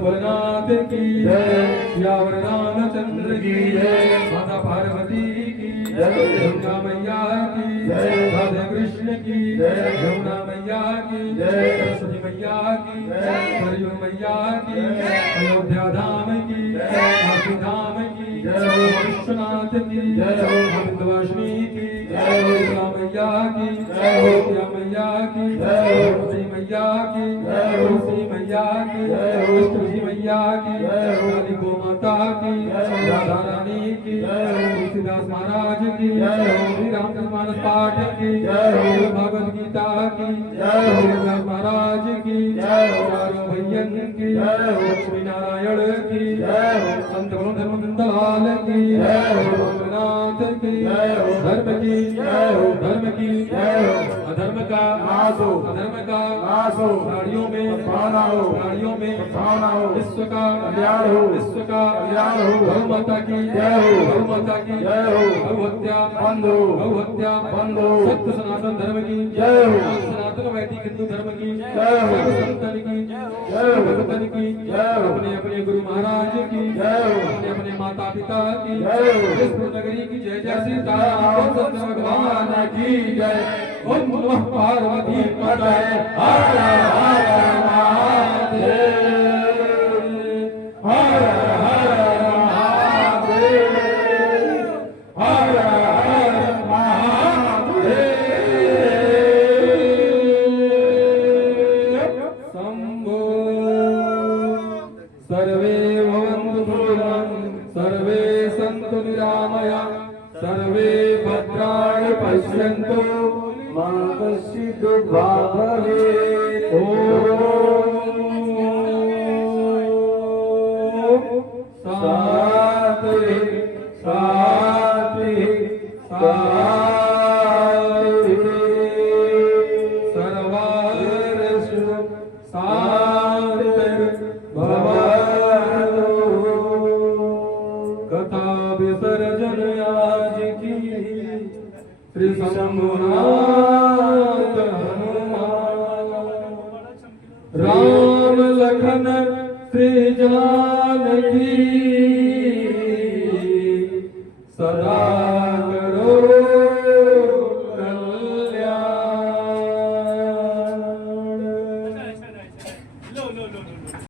भोलेनाथ की जय, श्यावर रामचंद्र की जय, माता पार्वती की जय, गंगा मैया की जय, राधे कृष्ण की जय, यमुना मैया की जय, सरस्वती मैया की जय, सरयू मैया की जय, अयोध्या धाम की जय, काशी धाम की जय, विश्वनाथ की जय, विंध्यवासिनी की जय, दुर्गा मैया की जय, या मैया की जय, सरस्वती मैया की जय, तुलसी मैया की जय, तुलसी मैया की जय, काली गो माता की जय, राधा रानी की जय, तुलसीदास महाराज की जय, श्री रामचंद्र मानस पाठ की जय, भगवद गीता की जय, तुलसीदास महाराज की जय, चारों भैयन की जय, लक्ष्मी नारायण की जय, संत धर्मदंडाल की जय, भोलेनाथ की जय, धर्म की जय, धर्म की जय, अधर्म का नाश हो, अधर्म का नाश हो, प्राणियों में भावना हो, प्राणियों में भावना हो, विश्व का कल्याण हो, विश्व का कल्याण हो, गौ माता की जय हो, गौ माता की जय हो, गौ हत्या बंद हो, गौ हत्या बंद हो, सत्य सनातन धर्म की जय हो, सनातन वैदिक हिंदू धर्म की जय हो, संतन की जय हो, भगतन की जय हो, अपने अपने गुरु महाराज की जय हो, अपने अपने माता पिता की जय हो, इस नगरी की जय जय सीताराम भगवान की जय। ओम नमः पार्वती पतये हर हर महादेव, हर हर महादेव, हर हर महादेव। शंभो सर्वे भवन्तु सुखिनः, सर्वे सन्तु निरामयाः, सर्वे भद्राणि पश्यन्तु मा कश्चित् दुःखं भवेत्। शान्ति शान्ति शान्ति, सर्वत्र शान्तिर्भवतु। कथा विसर्जन आज की श्री शंभुनाथ हनुमान, राम लखन श्री जानकी।